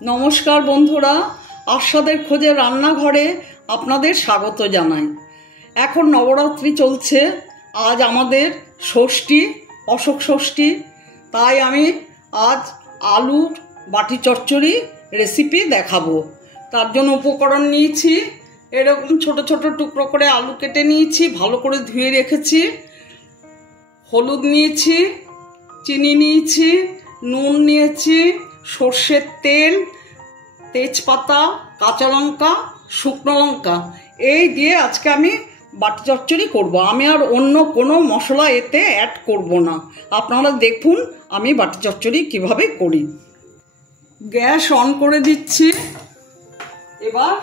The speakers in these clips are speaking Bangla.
नमस्कार बंधुरा आस्वादेर खोजे रान्नाघरे आपनादेर स्वागत जानाई। एखन नवरात्रि चलछे, आज आमादेर षष्ठी अशोक षष्ठी, ताई आमी आज आलुर बाटी चच्चड़ी रेसिपि देखाबो। तार जोन्नो उपकरण निয়েছি एरकम छोटो छोटो टुकरो करे आलू केटे निয়েছি, भालो करे धुए रेखेছি, हलुद निয়েছি, चिनी निয়েছি, नुन निয়েছি, সরষের তেল, তেজপাতা, কাঁচা লঙ্কা, শুকনো লঙ্কা এই দিয়ে আজকে আমি বাটি চচ্চড়ি করব। আমি আর অন্য কোনো মশলা এতে অ্যাড করব না। আপনারা দেখুন আমি বাটি চচ্চড়ি কিভাবে করি। গ্যাস অন করে দিচ্ছি। এবার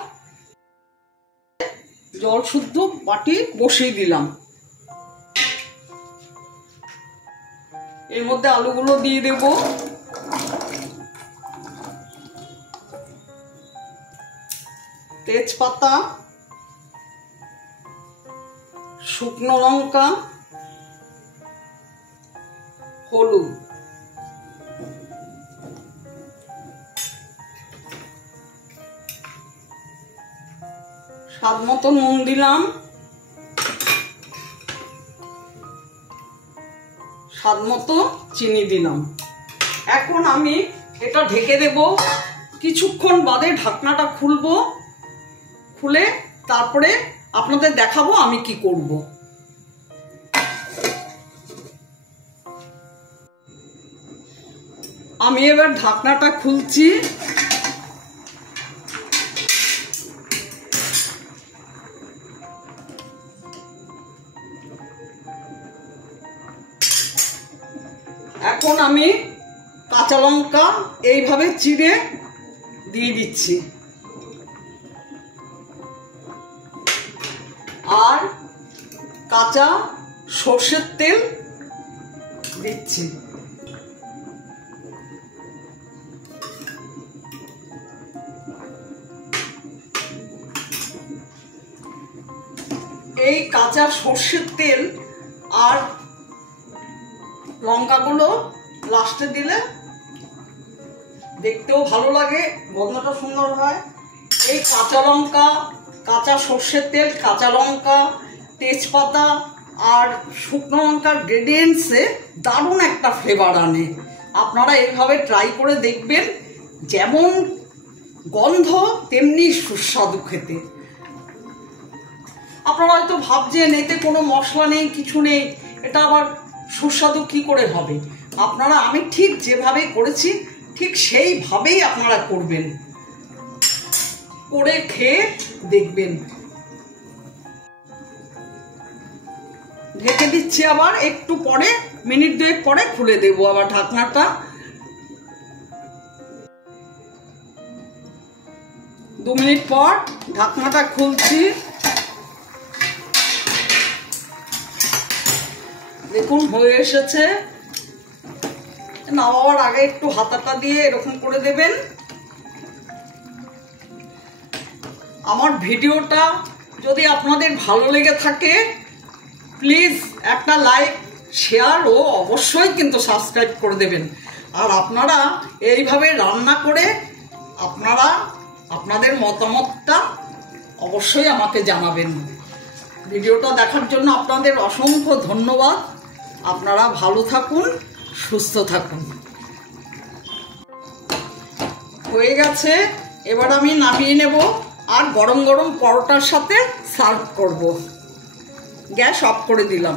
জল শুদ্ধ বাটি বসিয়ে দিলাম। এর মধ্যে আলুগুলো দিয়ে দেব। তেজপাতা, শুকনো লঙ্কা, হলুদ, স্বাদ মতো নুন দিলাম, স্বাদ মতো চিনি দিলাম। এখন আমি এটা ঢেকে দেব। কিছুক্ষণ বাদে ঢাকনাটা খুলবো, খুলে তারপরে আপনাদের দেখাবো আমি কি করব। আমি এবার ঢাকনাটা খুলছি। এখন আমি কাঁচা লঙ্কা এইভাবে চিড়ে দিয়ে দিচ্ছি আর কাঁচা সরষের তেল দিচ্ছি। এই কাঁচা সরষের তেল আর লঙ্কাগুলো লাস্টে দিলে দেখতেও ভালো লাগে, গন্ধটা সুন্দর হয়। এই কাঁচা লঙ্কা, কাঁচা সর্ষের তেল, কাঁচা লঙ্কা, তেজপাতা আর শুকনো লঙ্কার গ্রেডিয়েন্টসে দারুণ একটা ফ্লেভার আনে। আপনারা এইভাবে ট্রাই করে দেখবেন, যেমন গন্ধ তেমনি সুস্বাদু খেতে। আপনারা হয়তো ভাবছেন এতে কোনো মশলা নেই, কিছু নেই, এটা আবার সুস্বাদু কি করে হবে। আপনারা আমি ঠিক যেভাবে করেছি ঠিক সেইভাবেই আপনারা করবেন, করে খেয়ে দেখবেন। ঢেকে দিচ্ছি, আবার একটু পরে মিনিট দুয়েক পরে খুলে দেব আবার ঢাকনাটা। 2 মিনিট পর ঢাকনাটা খুলছি। দেখুন হয়ে এসেছে। নামাবার আগে একটু হাতাটা দিয়ে এরকম করে দেবেন। আমার ভিডিওটা যদি আপনাদের ভালো লেগে থাকে প্লিজ একটা লাইক, শেয়ার ও অবশ্যই কিন্তু সাবস্ক্রাইব করে দেবেন। আর আপনারা এইভাবে রান্না করে আপনারা আপনাদের মতামতটা অবশ্যই আমাকে জানাবেন। ভিডিওটা দেখার জন্য আপনাদের অসংখ্য ধন্যবাদ। আপনারা ভালো থাকুন, সুস্থ থাকুন। হয়ে গেছে, এবার আমি নামিয়ে নেব আর গরম গরম পরোটার সাথে সার্ভ করব। গ্যাস অফ করে দিলাম।